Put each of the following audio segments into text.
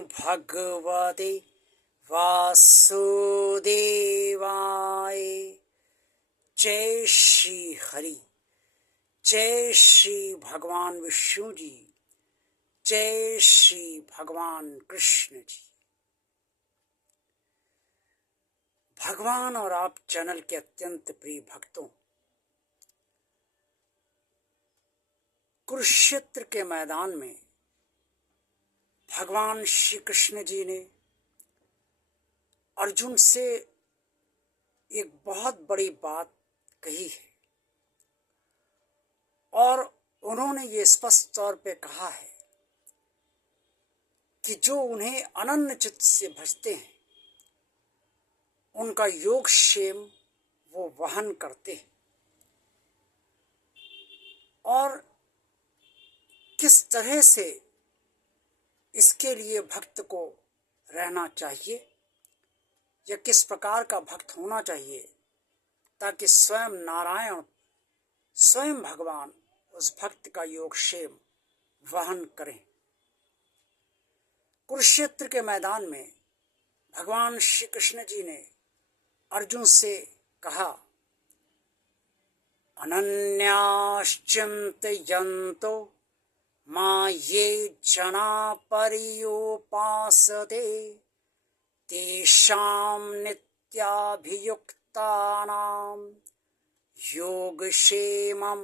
भगवते वासुदेवाय। जय श्री हरि, जय श्री भगवान विष्णु जी, जय श्री भगवान कृष्ण जी। भगवान और आप चैनल के अत्यंत प्रिय भक्तों, कुरुक्षेत्र के मैदान में भगवान श्री कृष्ण जी ने अर्जुन से एक बहुत बड़ी बात कही है और उन्होंने ये स्पष्ट तौर पे कहा है कि जो उन्हें अनन्य चित्त से भजते हैं उनका योगक्षेम वो वहन करते हैं। और किस तरह से इसके लिए भक्त को रहना चाहिए या किस प्रकार का भक्त होना चाहिए ताकि स्वयं नारायण, स्वयं भगवान उस भक्त का योगक्षेम वहन करें। कुरुक्षेत्र के मैदान में भगवान श्री कृष्ण जी ने अर्जुन से कहा, अनन्याश्चिन्तयन्तो मां ये जना पर्युपासते तेषां नित्याभियुक्तानां योगक्षेमं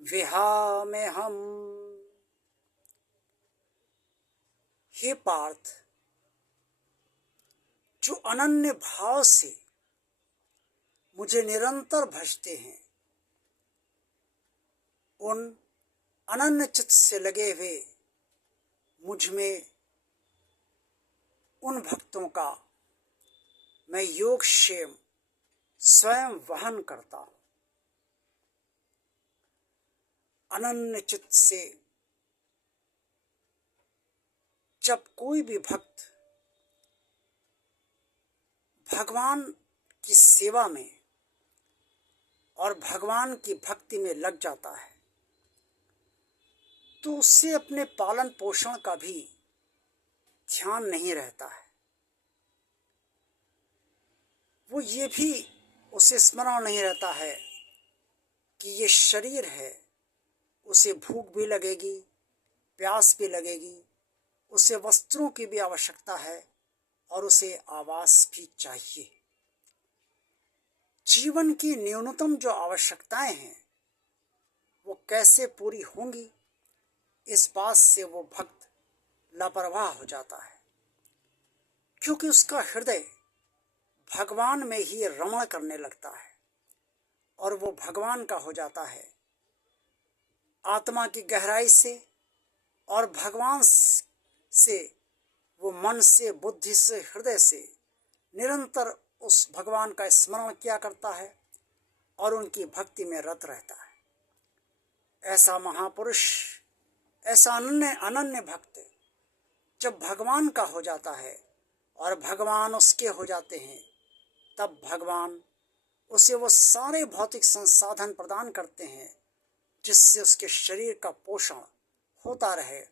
विहाम्यहम्। हे पार्थ, जो अनन्य भाव से मुझे निरंतर भजते हैं, उन अनन्य चित्त से लगे हुए मुझ में उन भक्तों का मैं योगक्षेम स्वयं वहन करता हूँ। अनन्य चित्त से जब कोई भी भक्त भगवान की सेवा में और भगवान की भक्ति में लग जाता है तो उससे अपने पालन पोषण का भी ध्यान नहीं रहता है। वो ये भी उसे स्मरण नहीं रहता है कि ये शरीर है, उसे भूख भी लगेगी, प्यास भी लगेगी, उसे वस्त्रों की भी आवश्यकता है और उसे आवास भी चाहिए। जीवन की न्यूनतम जो आवश्यकताएं हैं वो कैसे पूरी होंगी, इस बात से वो भक्त लापरवाह हो जाता है, क्योंकि उसका हृदय भगवान में ही रमण करने लगता है और वो भगवान का हो जाता है। आत्मा की गहराई से और भगवान से वो मन से, बुद्धि से, हृदय से निरंतर उस भगवान का स्मरण किया करता है और उनकी भक्ति में रत रहता है। ऐसा महापुरुष, ऐसा अनन्य भक्त जब भगवान का हो जाता है और भगवान उसके हो जाते हैं, तब भगवान उसे वो सारे भौतिक संसाधन प्रदान करते हैं जिससे उसके शरीर का पोषण होता रहे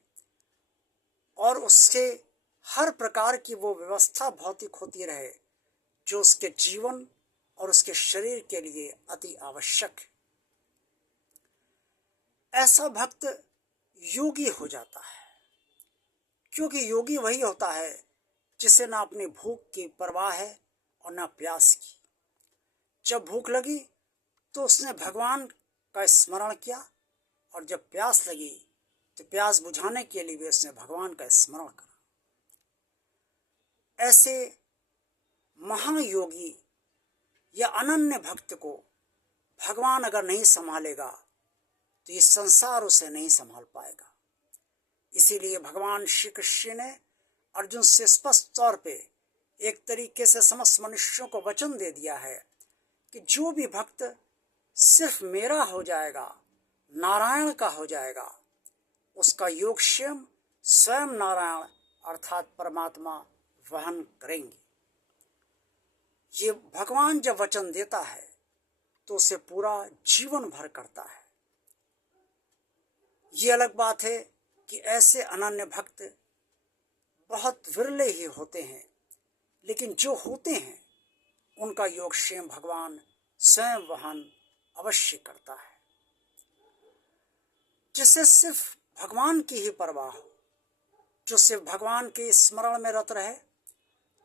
और उसके हर प्रकार की वो व्यवस्था भौतिक होती रहे जो उसके जीवन और उसके शरीर के लिए अति आवश्यक है। ऐसा भक्त योगी हो जाता है, क्योंकि योगी वही होता है जिसे ना अपनी भूख की परवाह है और ना प्यास की। जब भूख लगी तो उसने भगवान का स्मरण किया और जब प्यास लगी तो प्यास बुझाने के लिए भी उसने भगवान का स्मरण करा। ऐसे महायोगी या अनन्य भक्त को भगवान अगर नहीं संभालेगा तो ये संसार उसे नहीं संभाल पाएगा। इसीलिए भगवान श्री कृष्ण ने अर्जुन से स्पष्ट तौर पे एक तरीके से समस्त मनुष्यों को वचन दे दिया है कि जो भी भक्त सिर्फ मेरा हो जाएगा, नारायण का हो जाएगा, उसका योगक्षेम स्वयं नारायण अर्थात परमात्मा वहन करेंगे। ये भगवान जब वचन देता है तो उसे पूरा जीवन भर करता है। ये अलग बात है कि ऐसे अनन्य भक्त बहुत विरले ही होते हैं, लेकिन जो होते हैं उनका योगक्षेम भगवान स्वयं वहन अवश्य करता है। जिसे सिर्फ भगवान की ही परवाह हो, जो सिर्फ भगवान के स्मरण में रत रहे,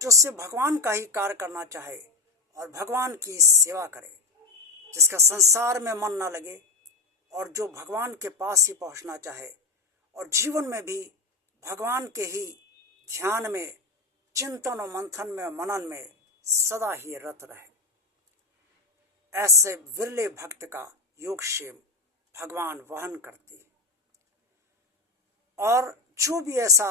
जो सिर्फ भगवान का ही कार्य करना चाहे और भगवान की सेवा करे, जिसका संसार में मन न लगे और जो भगवान के पास ही पहुंचना चाहे और जीवन में भी भगवान के ही ध्यान में, चिंतन और मंथन में, मनन में सदा ही रत रहे, ऐसे विरले भक्त का योगक्षेम भगवान वहन करते हैं। और जो भी ऐसा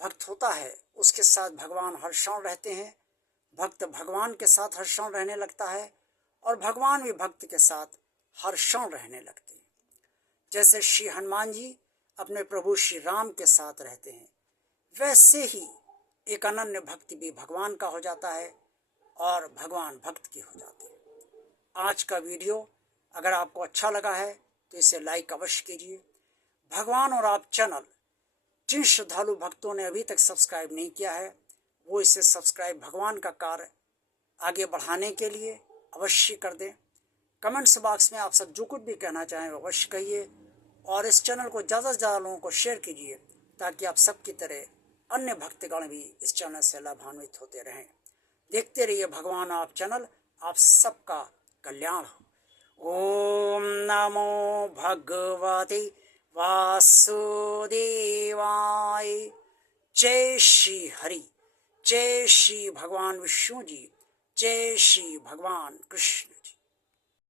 भक्त होता है उसके साथ भगवान हर क्षण रहते हैं, भक्त भगवान के साथ हर क्षण रहने लगता है और भगवान भी भक्त के साथ हर क्षण रहने लगते हैं। जैसे श्री हनुमान जी अपने प्रभु श्री राम के साथ रहते हैं, वैसे ही एक अनन्य भक्ति भी भगवान का हो जाता है और भगवान भक्त की हो जाती है। आज का वीडियो अगर आपको अच्छा लगा है तो इसे लाइक अवश्य कीजिए। भगवान और आप चैनल जिन श्रद्धालु भक्तों ने अभी तक सब्सक्राइब नहीं किया है वो इसे सब्सक्राइब भगवान का कार्य आगे बढ़ाने के लिए अवश्य कर दें। कमेंट्स बॉक्स में आप सब जो कुछ भी कहना चाहें वो अवश्य कहिए और इस चैनल को ज़्यादा से ज़्यादा लोगों को शेयर कीजिए ताकि आप सबकी तरह अन्य भक्तगण भी इस चैनल से लाभान्वित होते रहें। देखते रहिए भगवान आप चैनल, आप सबका कल्याण हो। ओम नमो भगवते वासुदेवाय। जय श्री हरि, जय श्री भगवान विष्णु जी, जय श्री भगवान कृष्ण जी।